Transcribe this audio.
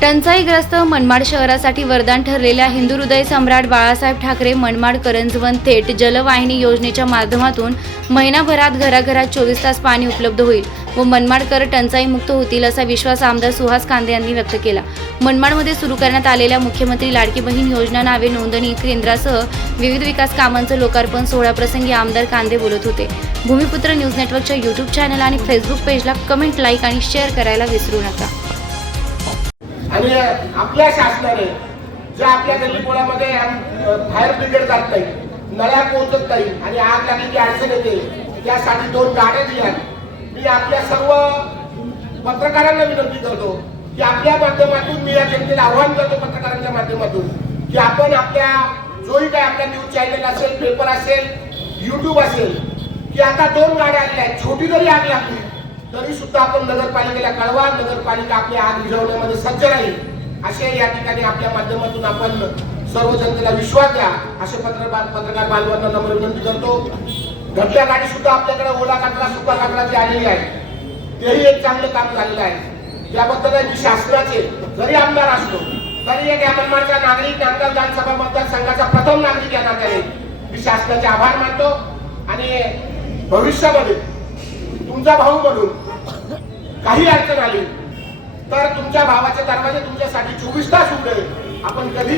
टंचाईग्रस्त मनमाड शहरासाठी वरदान ठरलेल्या हिंदू हृदय सम्राट बाळासाहेब ठाकरे मनमाड करंजवन थेट जलवाहिनी योजनेच्या माध्यमातून महिनाभरात घराघरात चोवीस तास पाणी उपलब्ध होईल व मनमाडकर टंचाईमुक्त होतील असा विश्वास आमदार सुहास कांदे यांनी व्यक्त केला. मनमाडमध्ये सुरू करण्यात आलेल्या मुख्यमंत्री लाडकी बहीण योजना नावे नोंदणी केंद्रासह विविध विकास कामांचं लोकार्पण सोहळ्याप्रसंगी आमदार कांदे बोलत होते. भूमिपुत्र न्यूज नेटवर्कच्या यूट्यूब चॅनल आणि फेसबुक पेजला कमेंट लाईक आणि शेअर करायला विसरू नका. आणि आपल्या शासनाने ज्या आपल्या गल्लीपोळामध्ये फायर ब्रिगेड जात नाही नळ्या पोहोचत नाही आणि आग लागली की अडचण येते त्यासाठी दोन गाड्या दिल्या मी आपल्या सर्व पत्रकारांना विनंती करतो की आपल्या माध्यमातून मी या जनतेला आव्हान करतो पत्रकारांच्या माध्यमातून की आपण आपल्या जोही काय आपल्या न्यूज चॅनल असेल पेपर असेल युट्यूब असेल की आता दोन गाड्या आणल्या आहेत छोटी जरी आग लागली तरी सुद्धा आपण नगरपालिकेला कळवा नगरपालिका आपल्या आग विझवण्यामध्ये सज्ज राहील. असे या ठिकाणी आपल्या माध्यमातून आपण सर्व जनतेला विश्वास द्या. असे पत्रकार पत्रकार बांधवांना नम्र विनंती करतो. घटल्या गाडी सुद्धा आपल्याकडे ओला कचरा सुका कचराची आलेली आहे. तेही एक चांगलं काम झालेलं आहे. त्याबद्दल मी शासनाचे जरी आमदार असतो तरी एक या नागरिक नांदगाव विधानसभा मतदारसंघाचा प्रथम नागरिक या नात्याने मी शासनाचे आभार मानतो. आणि भविष्यामध्ये तुमचा भाऊ म्हणून काही अडचण आली तर तुमच्या भावाचे दरवाजे तुमच्यासाठी चोवीस तास उघडे आपण कधी